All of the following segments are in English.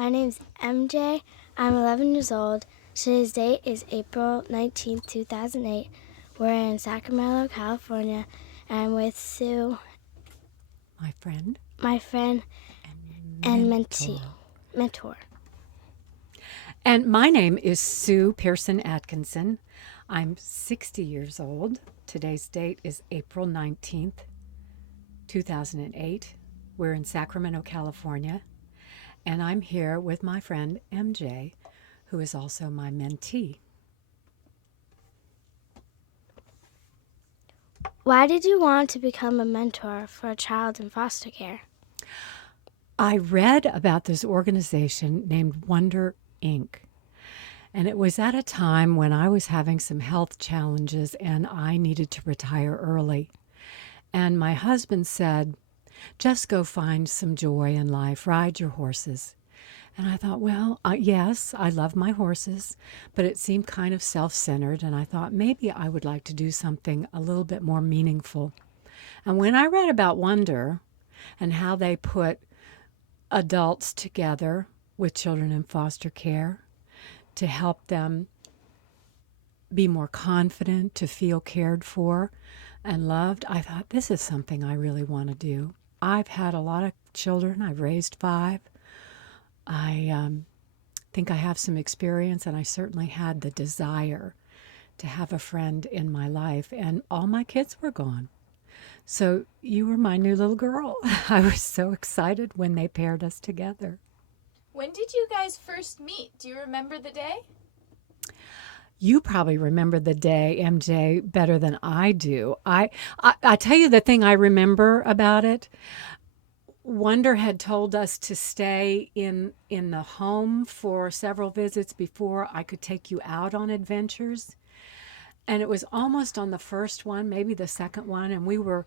My name's MJ. I'm 11 years old. Today's date is April 19th, 2008. We're in Sacramento, California, and I'm with Sue, my friend, and mentor. And my name is Sue Pearson Atkinson. I'm 60 years old. Today's date is April 19th, 2008. We're in Sacramento, California. And I'm here with my friend MJ, who is also my mentee. Why did you want to become a mentor for a child in foster care? I read about this organization named Wonder Inc. And it was at a time when I was having some health challenges and I needed to retire early. And my husband said, just go find some joy in life, ride your horses. And I thought, well, yes, I love my horses, but it seemed kind of self-centered. And I thought maybe I would like to do something a little bit more meaningful. And when I read about Wonder and how they put adults together with children in foster care to help them be more confident, to feel cared for and loved, I thought this is something I really want to do. I've had a lot of children. I've raised 5. I think I have some experience, and I certainly had the desire to have a friend in my life, and all my kids were gone. So you were my new little girl. I was so excited when they paired us together. When did you guys first meet? Do you remember the day? You probably remember the day, MJ, better than I do. I tell you the thing I remember about it. Wonder had told us to stay in the home for several visits before I could take you out on adventures. And it was almost on the first one, maybe the second one, and we were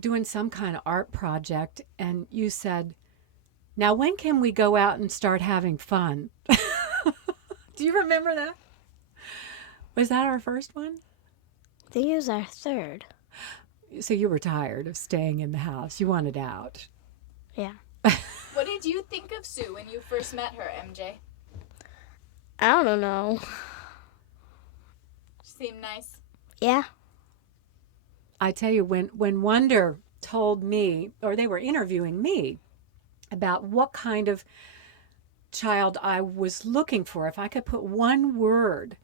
doing some kind of art project, and you said, now when can we go out and start having fun? Do you remember that? Was that our first one? I think it was our third. So you were tired of staying in the house. You wanted out. Yeah. What did you think of Sue when you first met her, MJ? I don't know. She seemed nice. Yeah. I tell you, when Wonder told me, or they were interviewing me about what kind of child I was looking for, if I could put one word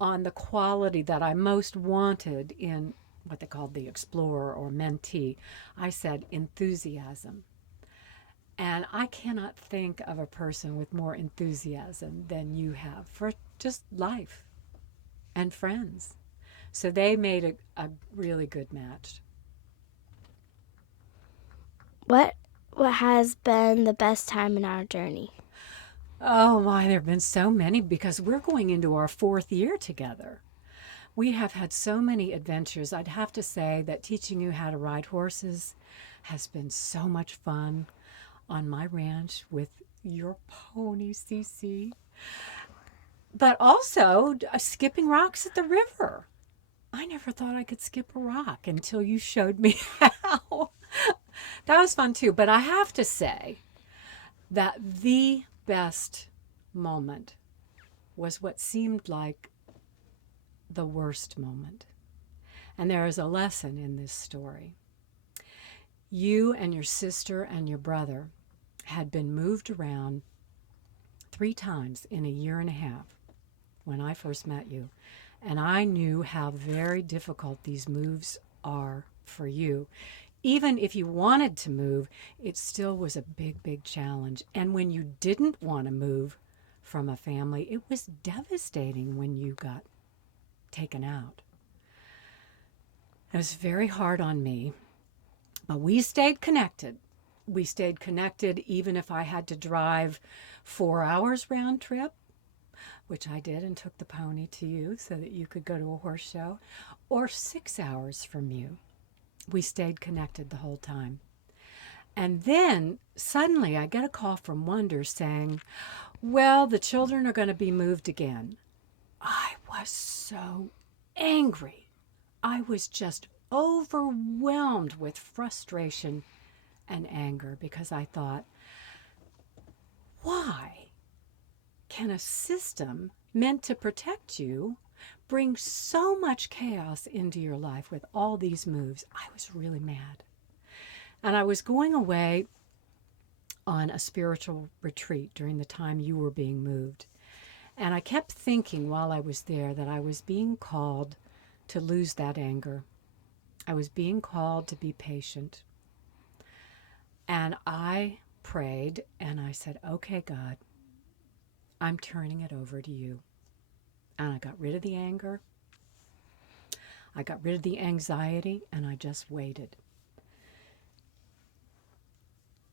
on the quality that I most wanted in what they called the explorer or mentee, I said enthusiasm. And I cannot think of a person with more enthusiasm than you have for just life and friends. So they made a really good match. What has been the best time in our journey? Oh my, there have been so many because we're going into our 4th year together. We have had so many adventures. I'd have to say that teaching you how to ride horses has been so much fun on my ranch with your pony, Cece. But also skipping rocks at the river. I never thought I could skip a rock until you showed me how. That was fun too. But I have to say that the best moment was what seemed like the worst moment. And there is a lesson in this story. You and your sister and your brother had been moved around 3 times in a year and a half when I first met you. And I knew how very difficult these moves are for you. Even if you wanted to move, it still was a big, big challenge. And when you didn't want to move from a family, it was devastating when you got taken out. It was very hard on me, but we stayed connected. We stayed connected even if I had to drive 4 hours round trip, which I did and took the pony to you so that you could go to a horse show, or 6 hours from you. We stayed connected the whole time. And then suddenly I get a call from Wonder saying, well, the children are going to be moved again. I was so angry. I was just overwhelmed with frustration and anger because I thought, why? can a system meant to protect you bring so much chaos into your life with all these moves? I was really mad. And I was going away on a spiritual retreat during the time you were being moved. And I kept thinking while I was there that I was being called to lose that anger. I was being called to be patient. And I prayed and I said, okay, God, I'm turning it over to you. And I got rid of the anger. I got rid of the anxiety, and I just waited.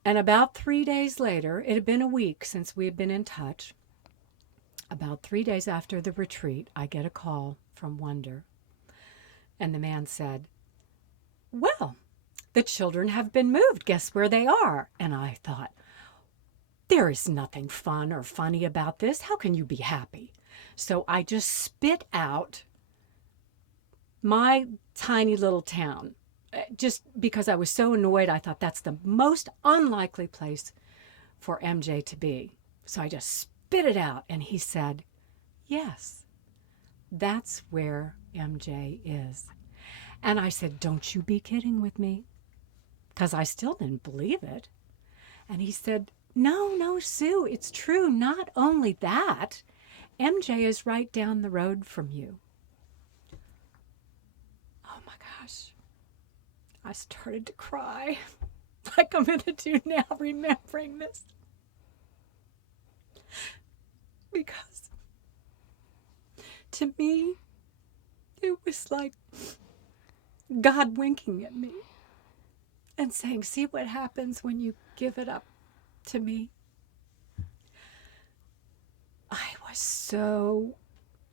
And about 3 days later, it had been a week since we had been in touch. About 3 days after the retreat, I get a call from Wonder. And the man said, well, the children have been moved. Guess where they are? And I thought, there is nothing fun or funny about this. How can you be happy? So I just spit out my tiny little town. Just because I was so annoyed, I thought that's the most unlikely place for MJ to be. So I just spit it out. And he said, yes, that's where MJ is. And I said, don't you be kidding with me? Because I still didn't believe it. And he said, no, Sue, it's true. Not only that, MJ is right down the road from you. Oh my gosh. I started to cry like I'm going to do now, remembering this. Because to me, it was like God winking at me and saying, see what happens when you give it up to me. I was so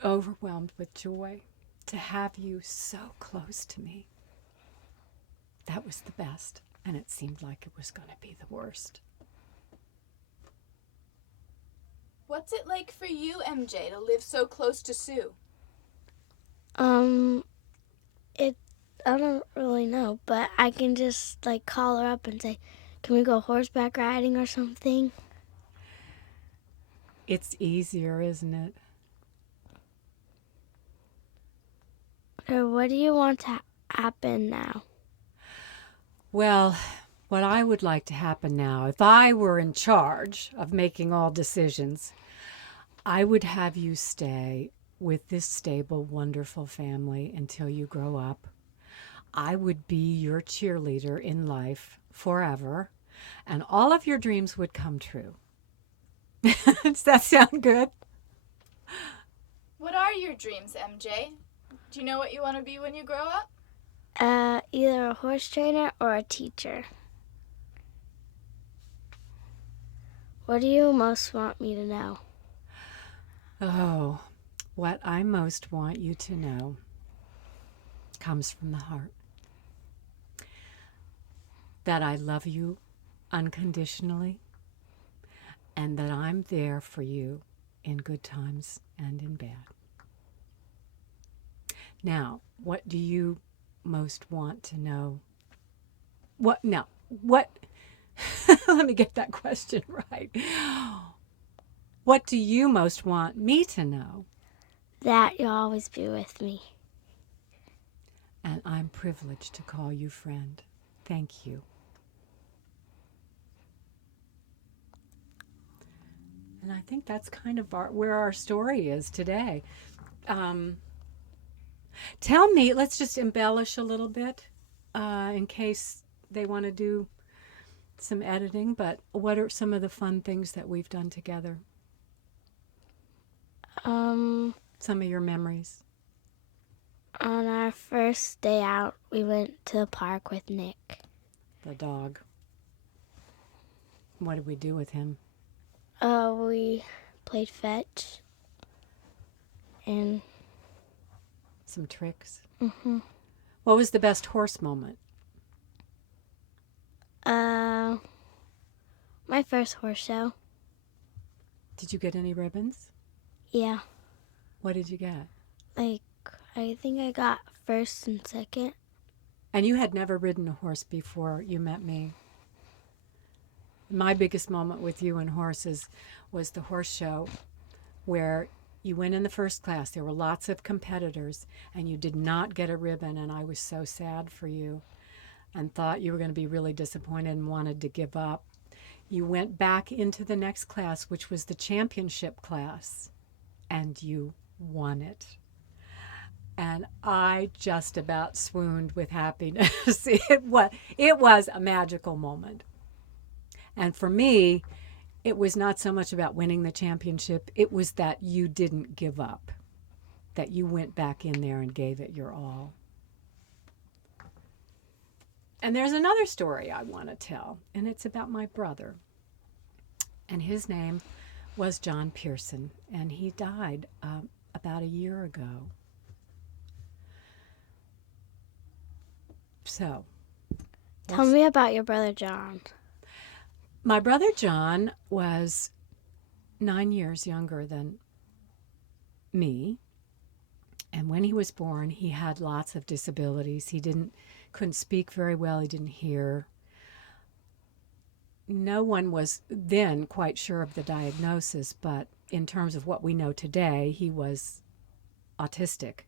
overwhelmed with joy to have you so close to me. That was the best, and it seemed like it was going to be the worst. What's it like for you, MJ, to live so close to Sue? I don't really know, but I can just like call her up and say, can we go horseback riding or something? It's easier, isn't it? Or what do you want to happen now? Well, what I would like to happen now, if I were in charge of making all decisions, I would have you stay with this stable, wonderful family until you grow up. I would be your cheerleader in life forever, and all of your dreams would come true. Does that sound good? What are your dreams, MJ? Do you know what you want to be when you grow up? Either a horse trainer or a teacher. What do you most want me to know? Oh, what I most want you to know comes from the heart. That I love you unconditionally, and that I'm there for you in good times and in bad. Now, what do you most want to know? What? Let me get that question right. What do you most want me to know? That you'll always be with me. And I'm privileged to call you friend. Thank you. And I think that's kind of where our story is today. Tell me, let's just embellish a little bit in case they want to do some editing, but what are some of the fun things that we've done together? Some of your memories. On our first day out, we went to the park with Nick. The dog. What did we do with him? We played fetch and Some tricks. Mm-hmm. What was the best horse moment? My first horse show. Did you get any ribbons? Yeah. What did you get? I think I got first and second. And you had never ridden a horse before you met me. My biggest moment with you and horses was the horse show where you went in the first class. There were lots of competitors, and you did not get a ribbon, and I was so sad for you and thought you were going to be really disappointed and wanted to give up. You went back into the next class, which was the championship class, and you won it. And I just about swooned with happiness. It was a magical moment. And for me, it was not so much about winning the championship, it was that you didn't give up, that you went back in there and gave it your all. And there's another story I want to tell, and it's about my brother. And his name was John Pearson, and he died about a year ago. So, Tell me about your brother John. My brother John was 9 years younger than me. And when he was born, he had lots of disabilities. He couldn't speak very well. He didn't hear. No one was then quite sure of the diagnosis, but in terms of what we know today, he was autistic.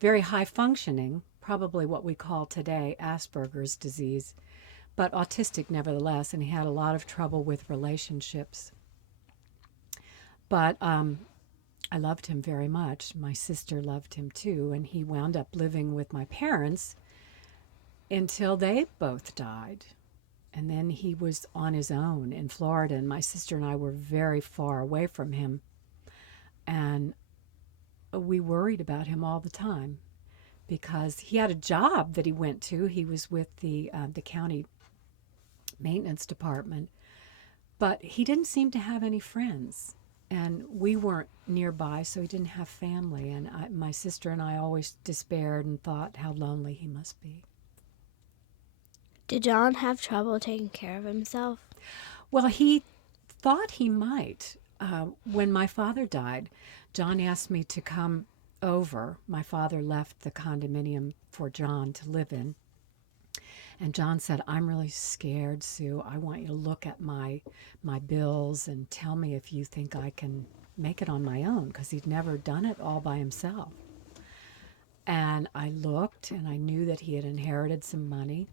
Very high functioning, probably what we call today Asperger's disease, but autistic nevertheless, and he had a lot of trouble with relationships. But I loved him very much. My sister loved him too, and he wound up living with my parents until they both died. And then he was on his own in Florida, and my sister and I were very far away from him. And we worried about him all the time because he had a job that he went to. He was with the county maintenance department, but he didn't seem to have any friends. And we weren't nearby, so he didn't have family. And my sister and I always despaired and thought how lonely he must be. Did John have trouble taking care of himself? Well, he thought he might. When my father died, John asked me to come over. My father left the condominium for John to live in. And John said, "I'm really scared, Sue. I want you to look at my bills and tell me if you think I can make it on my own," because he'd never done it all by himself. And I looked, and I knew that he had inherited some money.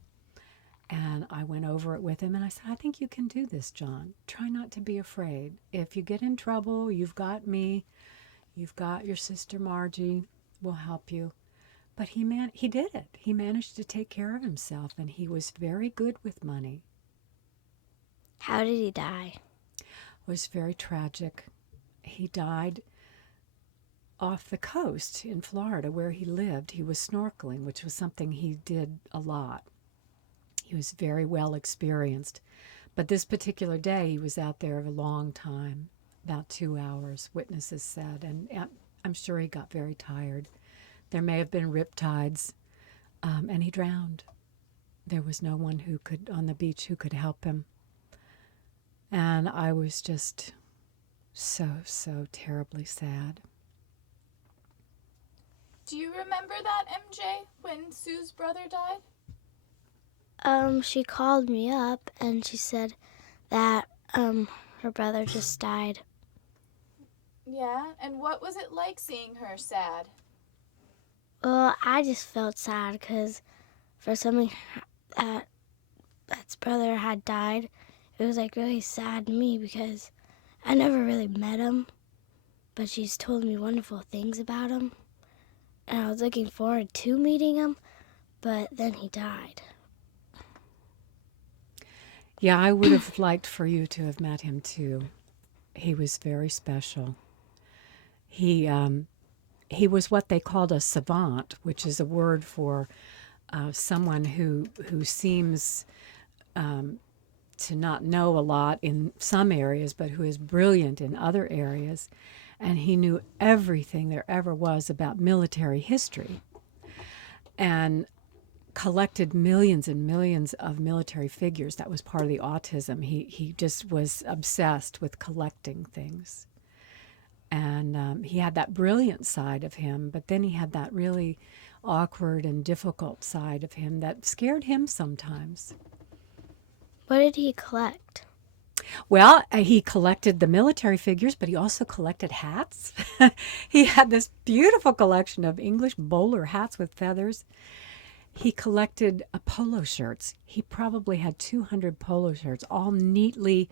And I went over it with him, and I said, "I think you can do this, John. Try not to be afraid. If you get in trouble, you've got me. You've got your sister Margie. We'll help you." But he did it. He managed to take care of himself, and he was very good with money. How did he die? It was very tragic. He died off the coast in Florida where he lived. He was snorkeling, which was something he did a lot. He was very well experienced. But this particular day, he was out there a long time, about 2 hours, witnesses said, and I'm sure he got very tired. There may have been riptides, and he drowned. There was no one on the beach who could help him. And I was just so terribly sad. Do you remember that, MJ, when Sue's brother died? She called me up and she said that her brother just died. Yeah, and what was it like seeing her sad? Well, I just felt sad because for something that's brother had died, it was like really sad to me because I never really met him, but she's told me wonderful things about him, and I was looking forward to meeting him, but then he died. Yeah, I would have liked for you to have met him too. He was very special. He was what they called a savant, which is a word for someone who seems to not know a lot in some areas, but who is brilliant in other areas. And he knew everything there ever was about military history and collected millions and millions of military figures. That was part of the autism. He just was obsessed with collecting things. And he had that brilliant side of him, but then he had that really awkward and difficult side of him that scared him sometimes. What did he collect? Well, he collected the military figures, but he also collected hats. He had this beautiful collection of English bowler hats with feathers. He collected polo shirts. He probably had 200 polo shirts, all neatly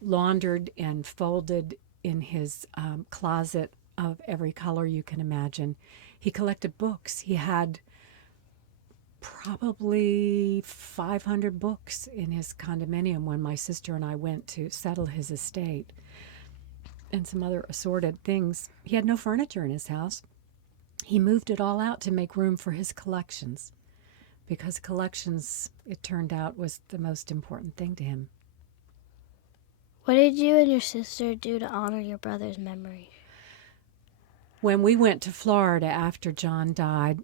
laundered and folded in his closet of every color you can imagine. He collected books. He had probably 500 books in his condominium when my sister and I went to settle his estate, and some other assorted things. He had no furniture in his house. He moved it all out to make room for his collections, because collections, it turned out, was the most important thing to him. What did you and your sister do to honor your brother's memory? When we went to Florida after John died,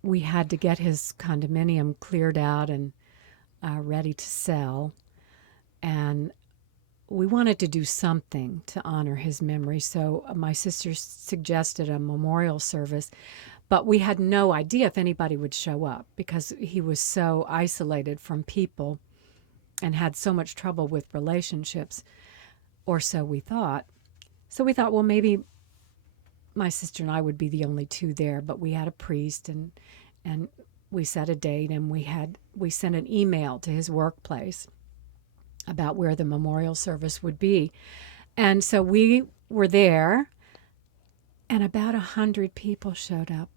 we had to get his condominium cleared out and ready to sell. And we wanted to do something to honor his memory. So my sister suggested a memorial service, but we had no idea if anybody would show up because he was so isolated from people and had so much trouble with relationships, or so we thought. So we thought, well, maybe my sister and I would be the only two there, but we had a priest, and we set a date, and we sent an email to his workplace about where the memorial service would be. And so we were there, and about 100 people showed up.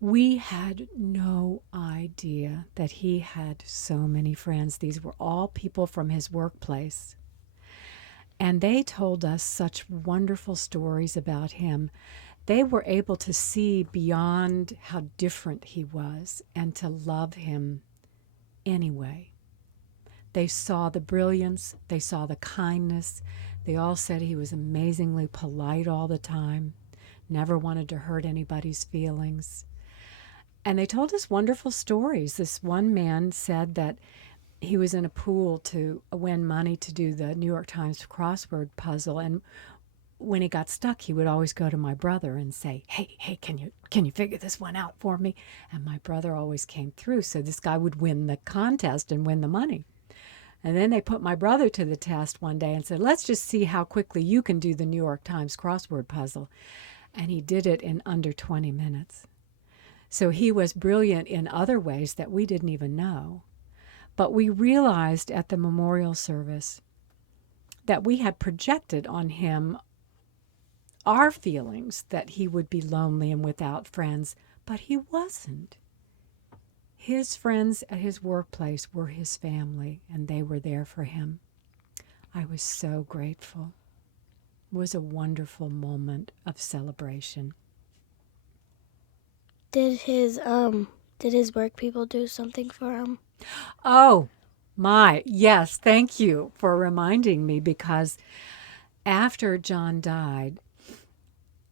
We had no idea that he had so many friends. These were all people from his workplace. And they told us such wonderful stories about him. They were able to see beyond how different he was and to love him anyway. They saw the brilliance. They saw the kindness. They all said he was amazingly polite all the time, never wanted to hurt anybody's feelings. And they told us wonderful stories. This one man said that he was in a pool to win money to do the New York Times crossword puzzle, and when he got stuck, he would always go to my brother and say, hey, can you figure this one out for me? And my brother always came through, so this guy would win the contest and win the money. And then they put my brother to the test one day and said, let's just see how quickly you can do the New York Times crossword puzzle. And he did it in under 20 minutes. So he was brilliant in other ways that we didn't even know. But we realized at the memorial service that we had projected on him our feelings that he would be lonely and without friends, but he wasn't. His friends at his workplace were his family, and they were there for him. I was so grateful. It was a wonderful moment of celebration. Did his work people do something for him? Oh, my, yes, thank you for reminding me, because after John died,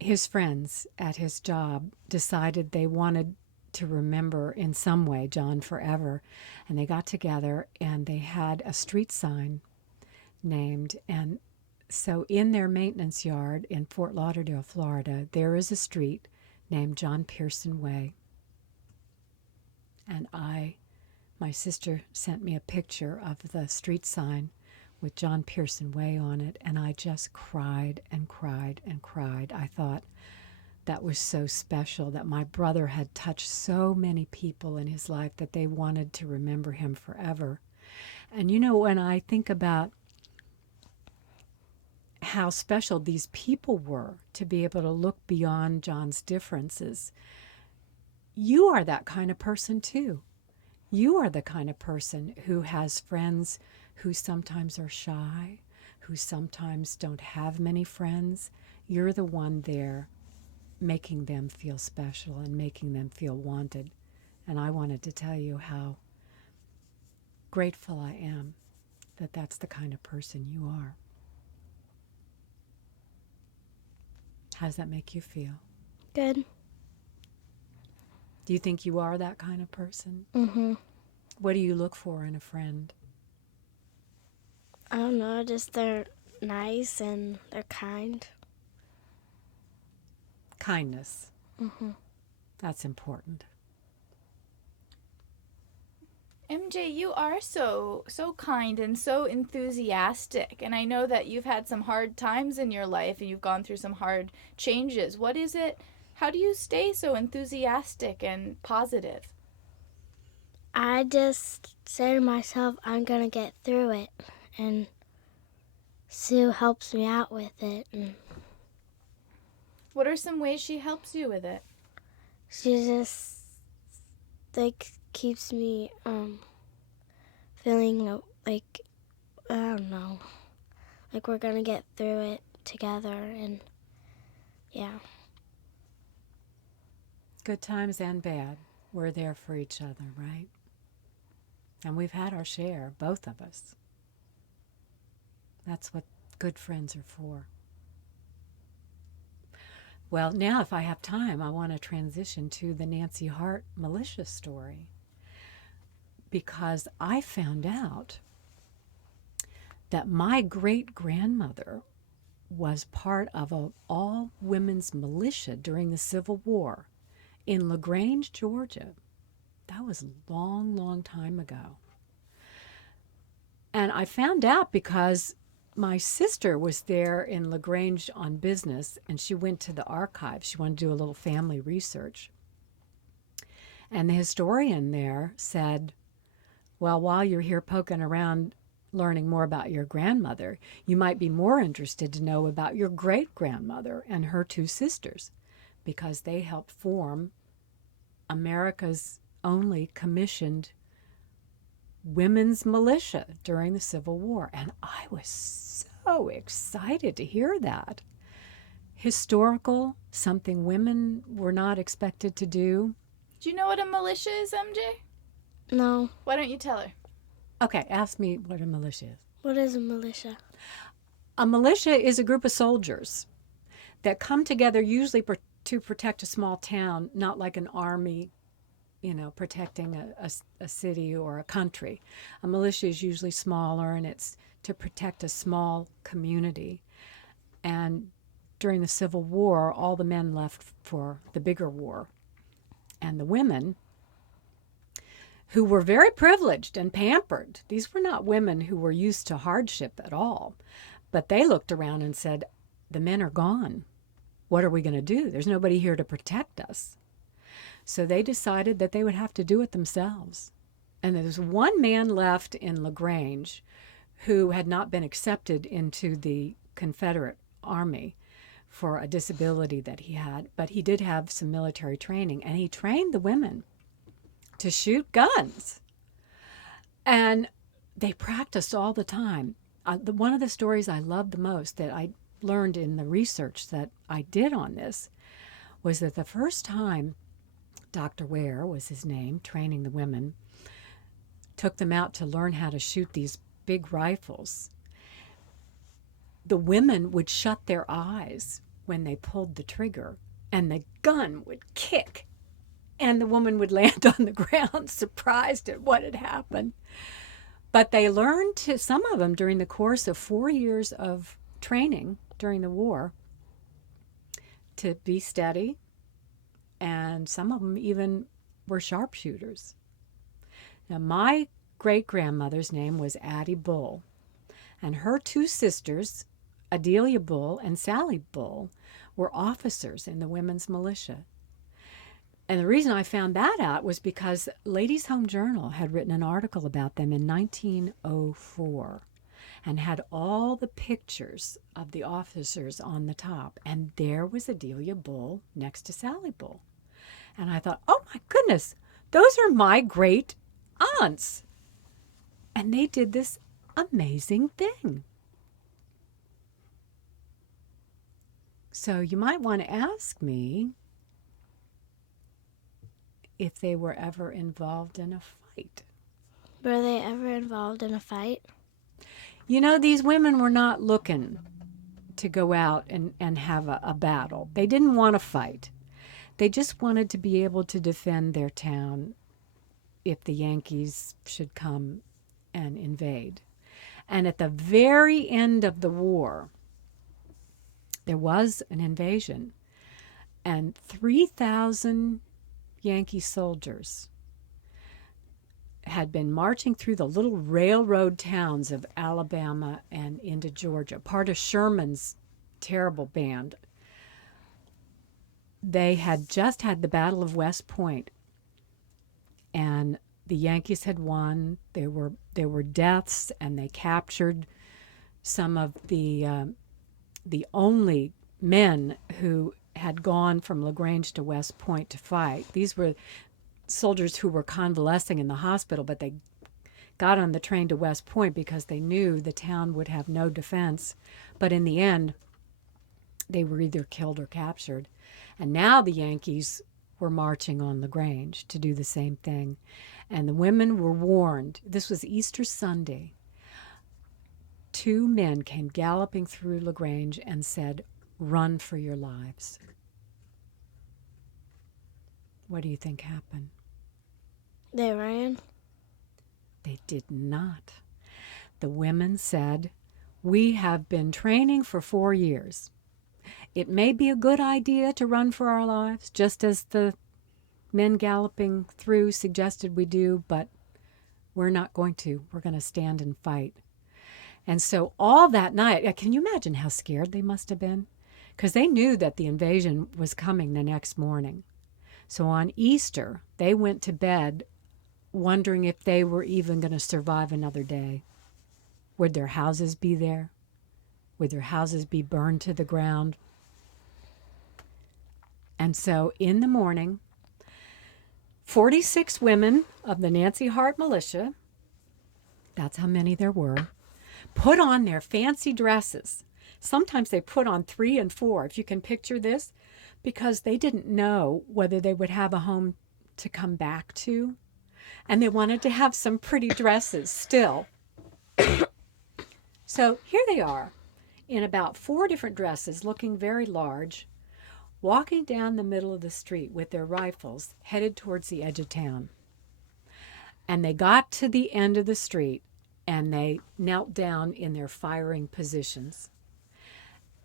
his friends at his job decided they wanted to remember in some way John forever, and they got together and they had a street sign named, and so in their maintenance yard in Fort Lauderdale, Florida, there is a street named John Pearson Way. And my sister sent me a picture of the street sign with John Pearson Way on it, and I just cried and cried and cried. I thought that was so special, that my brother had touched so many people in his life that they wanted to remember him forever. And you know, when I think about how special these people were to be able to look beyond John's differences, you are that kind of person too. You are the kind of person who has friends who sometimes are shy, who sometimes don't have many friends. You're the one there making them feel special and making them feel wanted. And I wanted to tell you how grateful I am that that's the kind of person you are. How does that make you feel? Good. Do you think you are that kind of person? Mm-hmm. What do you look for in a friend? I don't know, just they're nice and they're kind. Kindness. Mm-hmm. That's important. MJ, you are so kind and so enthusiastic, and I know that you've had some hard times in your life and you've gone through some hard changes. What is it? How do you stay so enthusiastic and positive? I just say to myself, I'm going to get through it. And Sue helps me out with it. And What are some ways she helps you with it? she just, keeps me feeling like, I don't know, like we're going to get through it together. And yeah. Good times and bad. We're there for each other, right? And we've had our share, both of us. That's what good friends are for. Well, now if I have time, I want to transition to the Nancy Hart militia story, because I found out that my great-grandmother was part of an all-women's militia during the Civil War in LaGrange, Georgia. That was a long, long time ago. And I found out because my sister was there in LaGrange on business, and she went to the archives. She wanted to do a little family research. And the historian there said, well, while you're here poking around learning more about your grandmother, you might be more interested to know about your great-grandmother and her two sisters, because they helped form America's only commissioned women's militia during the Civil War. And I was so excited to hear that. Historical, something women were not expected to do. Do you know what a militia is, MJ? No. Why don't you tell her? Okay, ask me what a militia is. What is a militia? A militia is a group of soldiers that come together usually to protect a small town, not like an army, protecting a city or a country. A militia is usually smaller, and it's to protect a small community. And during the Civil War, all the men left for the bigger war. And the women, who were very privileged and pampered, these were not women who were used to hardship at all, but they looked around and said, the men are gone. What are we going to do? There's nobody here to protect us. So they decided that they would have to do it themselves. And there was one man left in LaGrange who had not been accepted into the Confederate Army for a disability that he had, but he did have some military training, and he trained the women to shoot guns. And they practiced all the time. One of the stories I loved the most that I learned in the research that I did on this was that the first time Dr. Ware was his name, training the women, took them out to learn how to shoot these big rifles. The women would shut their eyes when they pulled the trigger, and the gun would kick, and the woman would land on the ground, surprised at what had happened. But they learned some of them during the course of 4 years of training during the war, to be steady, and some of them even were sharpshooters. Now, my great-grandmother's name was Addie Bull, and her two sisters, Adelia Bull and Sally Bull, were officers in the women's militia. And the reason I found that out was because Ladies' Home Journal had written an article about them in 1904 and had all the pictures of the officers on the top. And there was Adelia Bull next to Sally Bull. And I thought, oh my goodness, those are my great aunts. And they did this amazing thing. So you might want to ask me if they were ever involved in a fight. Were they ever involved in a fight? These women were not looking to go out and have a battle. They didn't want to fight. They just wanted to be able to defend their town if the Yankees should come and invade. And at the very end of the war, there was an invasion, and 3,000 Yankee soldiers had been marching through the little railroad towns of Alabama and into Georgia, part of Sherman's terrible band. They had just had the Battle of West Point, and the Yankees had won. There were deaths, and they captured some of the only men who had gone from LaGrange to West Point to fight. These were soldiers who were convalescing in the hospital, but they got on the train to West Point because they knew the town would have no defense. But in the end, they were either killed or captured. And now the Yankees were marching on LaGrange to do the same thing. And the women were warned. This was Easter Sunday. 2 men came galloping through LaGrange and said, "Run for your lives." What do you think happened? They ran. They did not. The women said, "We have been training for 4 years. It may be a good idea to run for our lives, just as the men galloping through suggested we do, but we're not going to. We're going to stand and fight." And so all that night, can you imagine how scared they must have been? Because they knew that the invasion was coming the next morning. So on Easter, they went to bed wondering if they were even going to survive another day. Would their houses be there? Would their houses be burned to the ground? And so in the morning, 46 women of the Nancy Hart militia, that's how many there were, put on their fancy dresses. Sometimes they put on 3 and 4, if you can picture this, because they didn't know whether they would have a home to come back to. And they wanted to have some pretty dresses still. So here they are in about 4 different dresses, looking very large, walking down the middle of the street with their rifles headed towards the edge of town. And they got to the end of the street and they knelt down in their firing positions.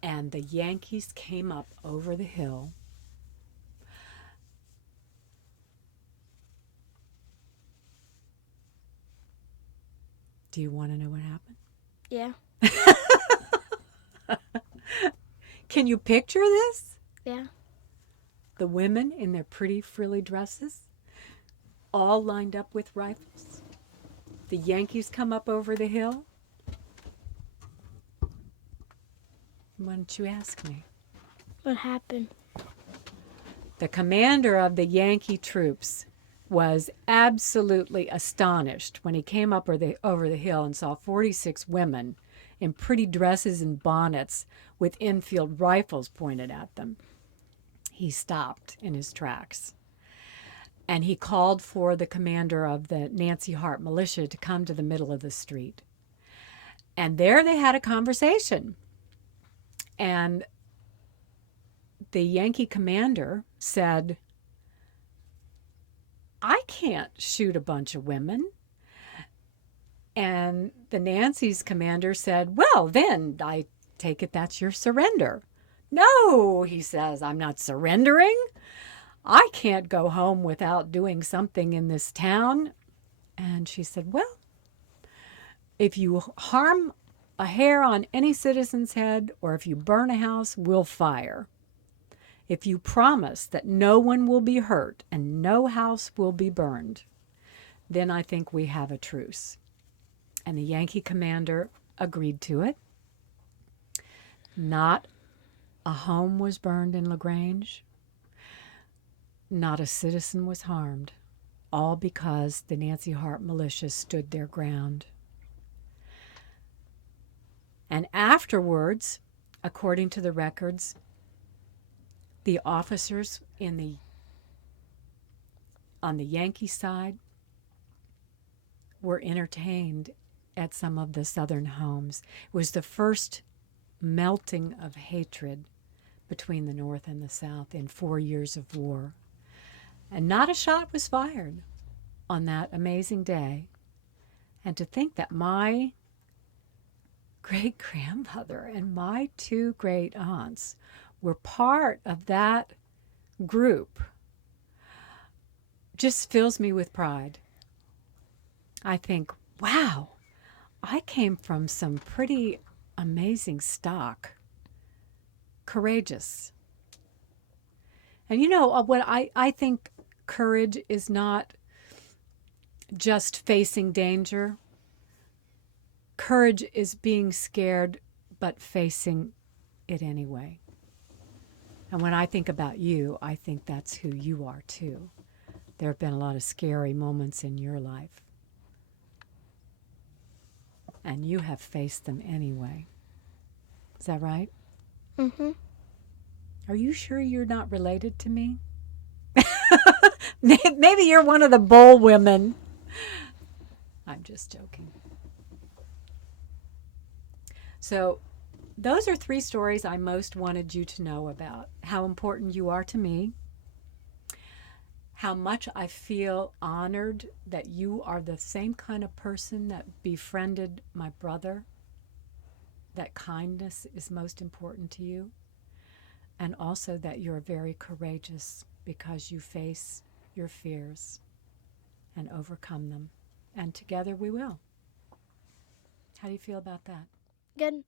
And the Yankees came up over the hill. Do you want to know what happened? Yeah. Can you picture this? Yeah. The women in their pretty frilly dresses, all lined up with rifles. The Yankees come up over the hill. Why don't you ask me? What happened? The commander of the Yankee troops was absolutely astonished when he came up over the hill and saw 46 women in pretty dresses and bonnets with Enfield rifles pointed at them. He stopped in his tracks, and he called for the commander of the Nancy Hart militia to come to the middle of the street. And there they had a conversation. And the Yankee commander said, "I can't shoot a bunch of women." And the Nancy's commander said, "Well, then I take it that's your surrender." "No," he says, "I'm not surrendering. I can't go home without doing something in this town." And she said, "Well, if you harm a hair on any citizen's head or if you burn a house, we'll fire. If you promise that no one will be hurt and no house will be burned, then I think we have a truce." And the Yankee commander agreed to it. Not a home was burned in LaGrange. Not a citizen was harmed, all because the Nancy Hart militia stood their ground. And afterwards, according to the records, the officers on the Yankee side were entertained at some of the southern homes. It was the first melting of hatred between the North and the South in 4 years of war. And not a shot was fired on that amazing day. And to think that my great-grandmother and my 2 great-aunts were part of that group just fills me with pride. I think, wow, I came from some pretty amazing stock. Courageous. And you know, what I think courage is not just facing danger. Courage is being scared, but facing it anyway. And when I think about you, I think that's who you are too. There have been a lot of scary moments in your life. And you have faced them anyway. Is that right? Mm-hmm. Are you sure you're not related to me? Maybe you're one of the bull women. I'm just joking. So, those are 3 stories I most wanted you to know about. How important you are to me. How much I feel honored that you are the same kind of person that befriended my brother. That kindness is most important to you. And also that you're very courageous because you face your fears and overcome them. And together we will. How do you feel about that? Good.